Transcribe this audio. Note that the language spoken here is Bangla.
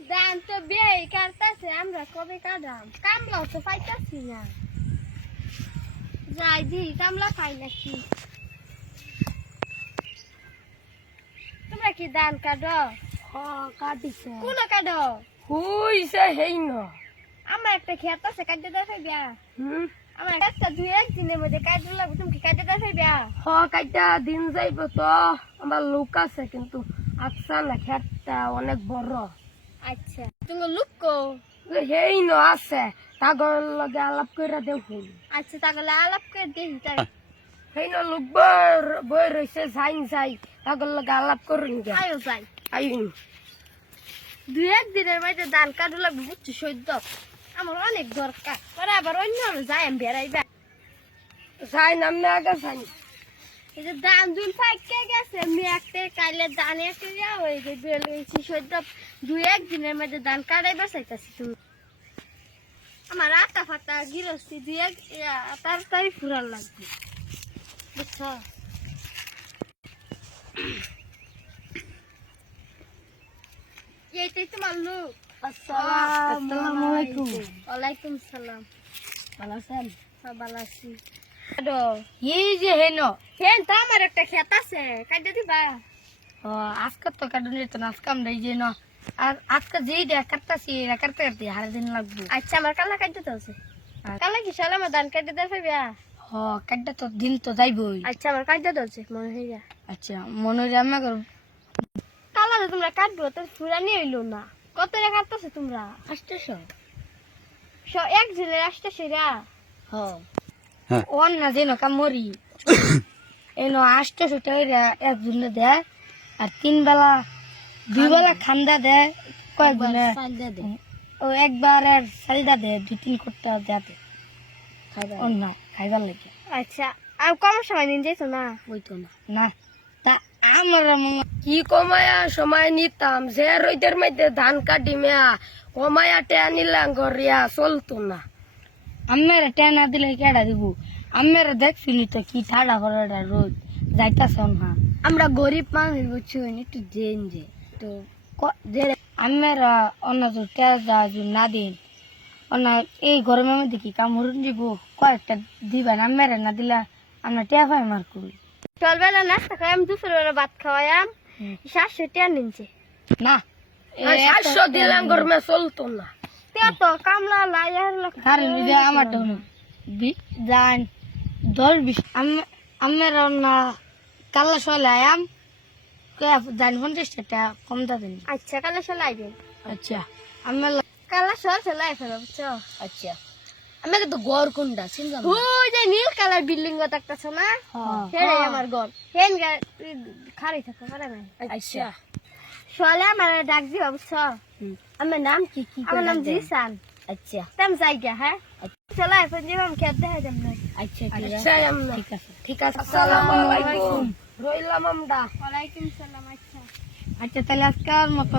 দান তো বেই কাটতাছে আমরা কবে কাটাম? কামলাও তো পাইতাছি না। যাই দি কামলা পাই নাকি? তোমরা কি ধান কাটো? হ কাটিছে। কোন কাটো? হইছে হেই ন আমার একটা খেত আছে কাটতে দেখাই বিয়া হুম? আমার একটা দুই একদিনের মধ্যে কাটতে লাগবে তুমি কি কাটতে বিয়া হ কাইটা দিন যাইব তো। আমার লোক আছে কিন্তু আচ্ছা না খেতটা অনেক বড়। আচ্ছা তুমি লুক কো হেই ন আছে। তাগর লগে আলাপ করে দেখুন। আচ্ছা তাহলে আলাপ করে দেখি তাই। হেই ন লোক বই বই রইছে যাইন যাই। তাগর লগে আলাপ করুন গে। আয়ো যাই। আইন। দুই একদিনের মধ্যে ধান কাটু লাগবে বুঝছ সদ্য? আমার অনেক দরকার। পরে আবার অন্য যাই আমি বেড়াইবা যাই নামে আগে যাই। এই যে ধান দুল ফাইকে গেছে আমি একটা কাইলে ধান একটা যাও এই যে বেলছি সদ্য দুই একদিনের মধ্যে ধান কাটাই বসাইতেছি তুমি। আমার আটা ফাটা গিরস্তি দুই এক তাড়াতাড়ি ফুরার লাগবে। বুঝছ? এইটাই তোমার লোক। আসসালামু আলাইকুম। ওয়ালাইকুম সালাম। ভালো আছেন? সব ভালো আছি। এই যে হেন। হেন তো আমার একটা খেত আছে কাটে দিবা? ও আজকে তো কাটুন আজকে আমরা এই যে ন। আর আজকে যেই দেখ কাটতাছি এটা কাটতে কাটতে হার দিন লাগবে। আচ্ছা আমার কালা কাটতে তো আছে। কালা কি সালা আমার ধান কাটতে দেবে বিয়া হ কাটতে তো দিন তো যাইবই। আচ্ছা আমার কাটতে তো আছে মনে হয় যা আচ্ছা মনে হয় আমার কালা তো তোমরা কাটবো তো ফুরানি হইল না। কত টাকা কাটতেছে তোমরা? আসতেছ এক জনের আসতে সেরা। হ। অন না যেন কামরি এন আসতেছ একজনে দেয় আর তিন বেলা দুই বেলা খান্দা দেয় কয়েকজনে ও একবার আর সালদা দেয় দুই তিন করতে দেয়াতে অন্য খাইবার লাগে। আচ্ছা আর কম সময় নিন যাইতো না? হইতো না। না তা আমরা কি কমায়া সময় নিতাম যে রইদের মধ্যে ধান কাটি মেয়া কমায়া টেয়া নিলাম গরিয়া চলতো না। আমার টেয়া না দিলে কেডা দিব? আমার দেখছিলি তো কি ঠাডা ফরাডা রোদ। যাইতাছে না আমরা গরিব মানুষ বুঝছ একটু জেন যে। তো যে আমার অন্য তো যদি না দিন অন্য এই গরমের মধ্যে কি কাম হরুন দিব? কয়েকটা দিবেন আমার না দিলা আমরা টেয়া পাই মার করি। সকালবেলা নাস্তা খাই আমি দুপুরবেলা ভাত খাওয়াইম সাতশো টাকা নিনছে। না সাতশো দিলাম গরমে চলতো না। তে তো কামলা লাইয়ার আর নিজে আমার তো জান দশ বিশ আমার না কাল্লা সলে আয়াম জান পঞ্চাশ টাকা কম দাদেন আচ্ছা কালা সে লাইবেন আচ্ছা। আমার কালা সর সে লাই ফেলো বুঝছ? আচ্ছা। আমাকে তো গড় কোনটা চিনলাম ওই যে নীল কালার বিল্ডিং গো দেখতেছ না? হেরে আমার ঘর হেন খারি থাকো পারে না আচ্ছা। সলে আমার ডাক দিবা বুঝছ? আমার নাম কি? কি আমার নাম জিসান। আচ্ছা। তেম জায়গা হ্যাঁ? চলো এখন জীবন খেতে হয় যাবে আচ্ছা ঠিক আছে। ঠিক আছে। আসসালামু আলাইকুম। রইলাম আমরা। ওয়ালাইকুম সালাম আচ্ছা। আচ্ছা তাহলে আজকাল মতো